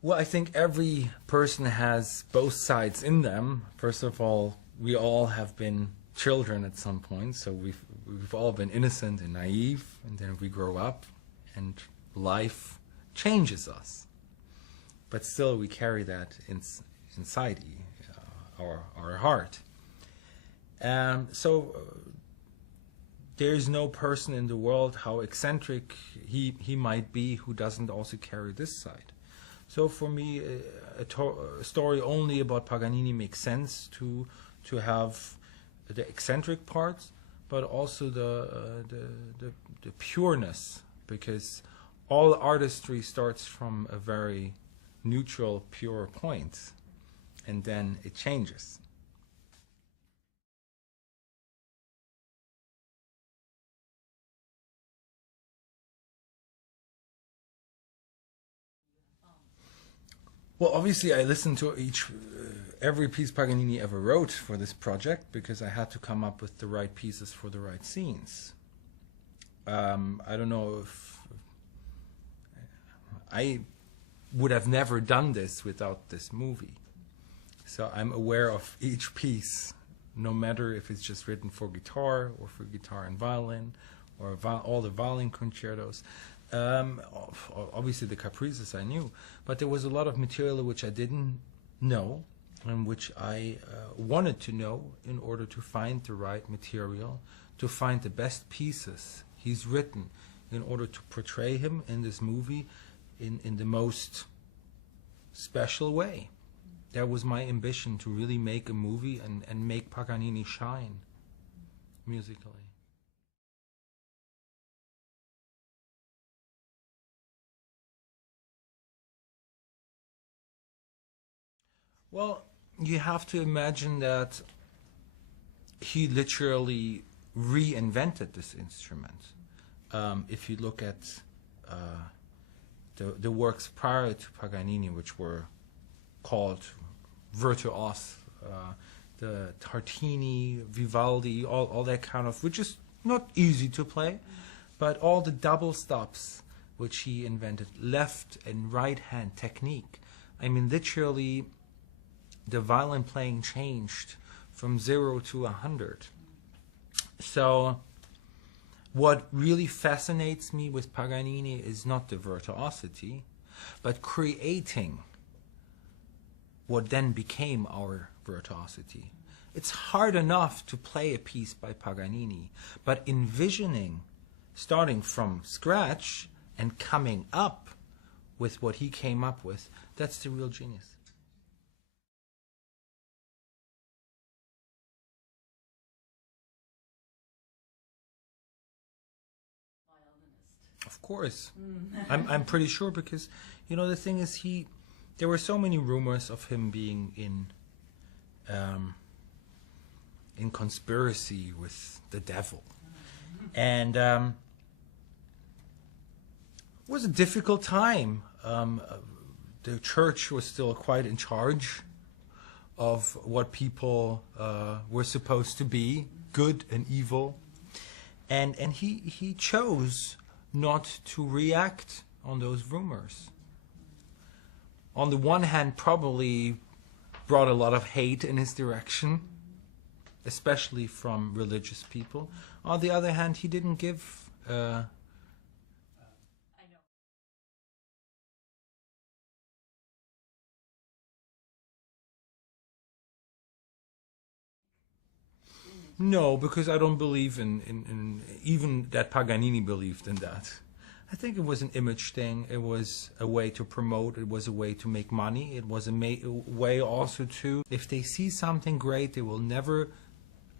Well, I think every person has both sides in them. First of all, we all have been children at some point, so we've all been innocent and naive, and then we grow up, and life changes us. But still, we carry that inside our heart. So there's no person in the world, how eccentric he might be, who doesn't also carry this side. So for me, a story only about Paganini makes sense to have the eccentric parts, but also the pureness, because all artistry starts from a very neutral, pure point, and then it changes. Well, obviously, I listened to every piece Paganini ever wrote for this project, because I had to come up with the right pieces for the right scenes. I don't know if I would have never done this without this movie. So I'm aware of each piece, no matter if it's just written for guitar or for guitar and violin, or all the violin concertos. Obviously the caprices I knew, but there was a lot of material which I didn't know, and which I wanted to know in order to find the right material, to find the best pieces he's written in order to portray him in this movie in the most special way. That was my ambition, to really make a movie and make Paganini shine musically. Well, you have to imagine that he literally reinvented this instrument. If you look at the works prior to Paganini, which were called virtuose, the Tartini, Vivaldi, all that kind of, which is not easy to play, but all the double stops which he invented, left and right hand technique. I mean, literally, the violin playing changed from 0 to 100. So what really fascinates me with Paganini is not the virtuosity, but creating what then became our virtuosity. It's hard enough to play a piece by Paganini, but envisioning starting from scratch and coming up with what he came up with, that's the real genius. Of course. I'm pretty sure, because, you know, the thing is, there were so many rumors of him being in conspiracy with the devil. And it was a difficult time. The church was still quite in charge of what people were supposed to be, good and evil. And he chose not to react on those rumors. On the one hand, probably brought a lot of hate in his direction, especially from religious people. On the other hand, he didn't give No, because I don't believe in even that Paganini believed in that. I think it was an image thing. It was a way to promote. It was a way to make money. It was a way also to, if they see something great, they will never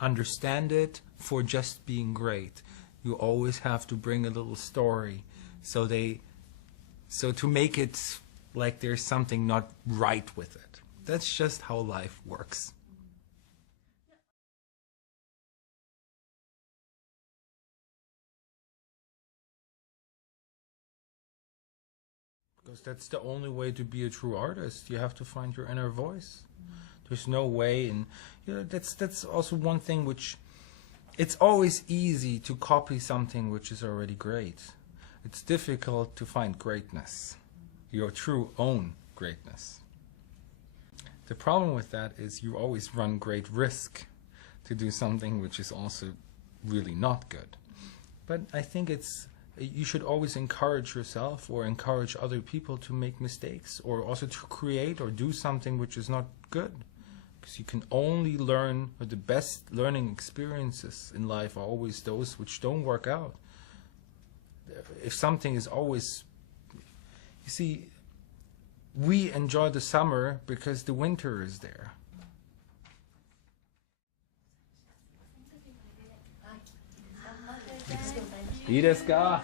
understand it for just being great. You always have to bring a little story. So to make it like there's something not right with it. That's just how life works. Because that's the only way to be a true artist. You have to find your inner voice. There's no way, and you know, that's also one thing which, it's always easy to copy something which is already great. It's difficult to find greatness, your true own greatness. The problem with that is you always run great risk to do something which is also really not good. But I think you should always encourage yourself or encourage other people to make mistakes, or also to create or do something which is not good. Because you can only learn, or the best learning experiences in life are always those which don't work out. If something is always, you see, we enjoy the summer because the winter is there. いいですか?